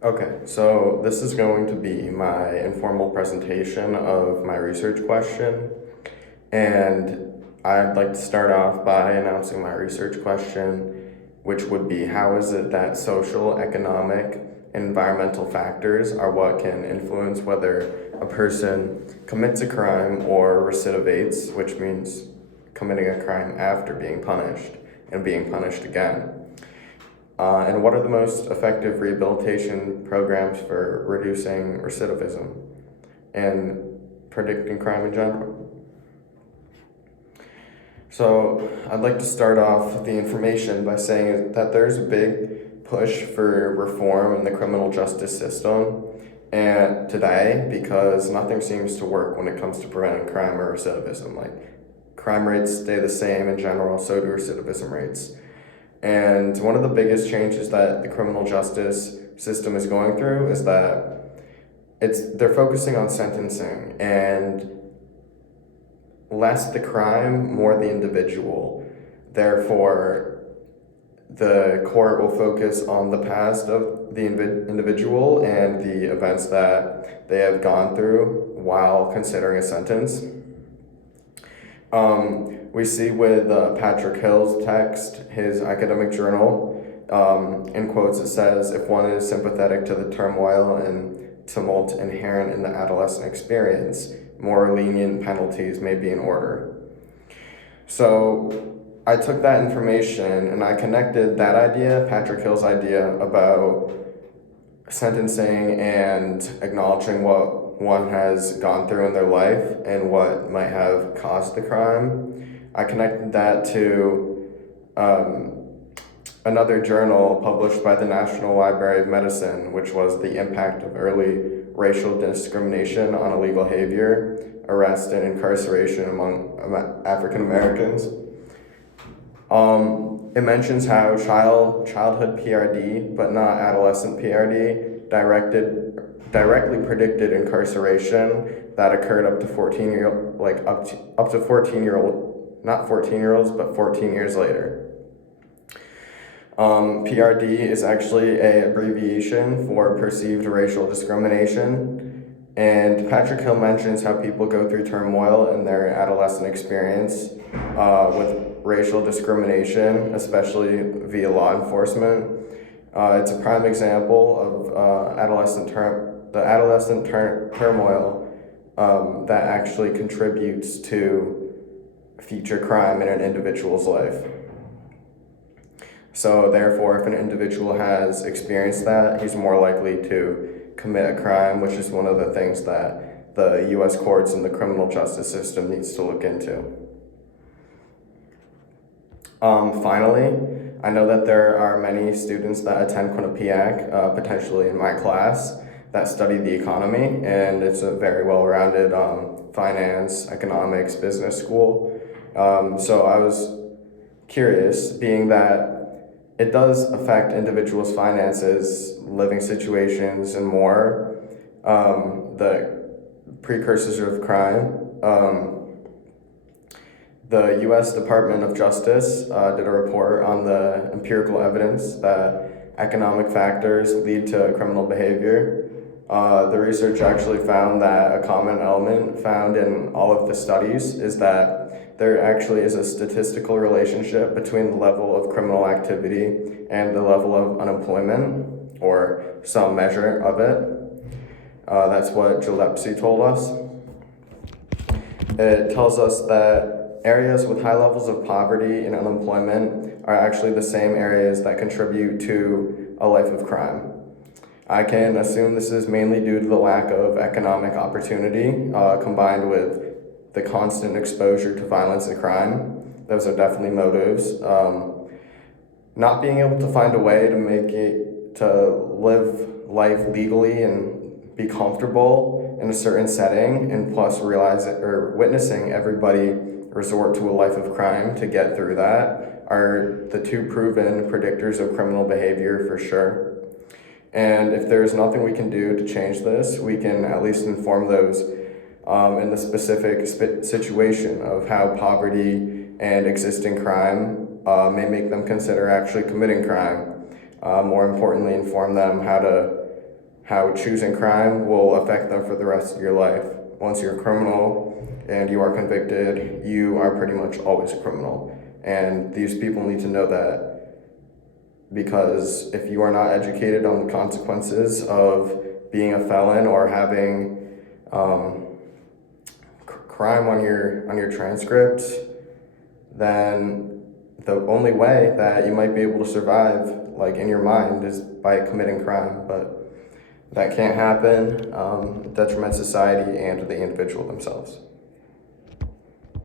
Okay, so this is going to be my informal presentation of my research question. And I'd like to start off by announcing my research question, which would be how is it that social, economic, and environmental factors are what can influence whether a person commits a crime or recidivates, which means committing a crime after being punished and being punished again. And what are the most effective rehabilitation programs for reducing recidivism and predicting crime in general? So, I'd like to start off the information by saying that there's a big push for reform in the criminal justice system and today because nothing seems to work when it comes to preventing crime or recidivism. Like, crime rates stay the same in general, so do recidivism rates. And one of the biggest changes that the criminal justice system is going through is that they're focusing on sentencing and less the crime, more the individual. Therefore, the court will focus on the past of the individual and the events that they have gone through while considering a sentence. We see with Patrick Hill's text, his academic journal, in quotes it says, if one is sympathetic to the turmoil and tumult inherent in the adolescent experience, more lenient penalties may be in order. So I took that information and I connected that idea, Patrick Hill's idea about sentencing and acknowledging what one has gone through in their life and what might have caused the crime. I connected that to another journal published by the National Library of Medicine, which was the impact of early racial discrimination on illegal behavior, arrest, and incarceration among African Americans. It mentions how childhood PRD, but not adolescent PRD, directly predicted incarceration that occurred up to 14-year-old, not 14-year-olds, but 14 years later. PRD is actually an abbreviation for perceived racial discrimination, and Patrick Hill mentions how people go through turmoil in their adolescent experience with racial discrimination, especially via law enforcement. It's a prime example of the adolescent turmoil that actually contributes to future crime in an individual's life. So therefore, if an individual has experienced that, he's more likely to commit a crime, which is one of the things that the U.S. courts and the criminal justice system needs to look into. Finally, I know that there are many students that attend Quinnipiac, potentially in my class, that study the economy, and it's a very well-rounded finance, economics, business school. So I was curious, being that it does affect individuals' finances, living situations, and more, the precursors of crime. The U.S. Department of Justice did a report on the empirical evidence that economic factors lead to criminal behavior. The research actually found that a common element found in all of the studies is that there actually is a statistical relationship between the level of criminal activity and the level of unemployment, or some measure of it. That's what Gillespie told us. It tells us that areas with high levels of poverty and unemployment are actually the same areas that contribute to a life of crime. I can assume this is mainly due to the lack of economic opportunity, combined with the constant exposure to violence and crime. Those are definitely motives. Not being able to find a way to live life legally and be comfortable in a certain setting, and plus witnessing everybody resort to a life of crime to get through that, are the two proven predictors of criminal behavior for sure. And if there's nothing we can do to change this, we can at least inform those in the specific situation of how poverty and existing crime may make them consider actually committing crime. More importantly, inform them how to how choosing crime will affect them for the rest of your life. Once you're a criminal and you are convicted, you are pretty much always a criminal. And these people need to know that, because if you are not educated on the consequences of being a felon or having crime on your transcript, then the only way that you might be able to survive, like in your mind, is by committing crime. But that can't happen. It detriments society and the individual themselves.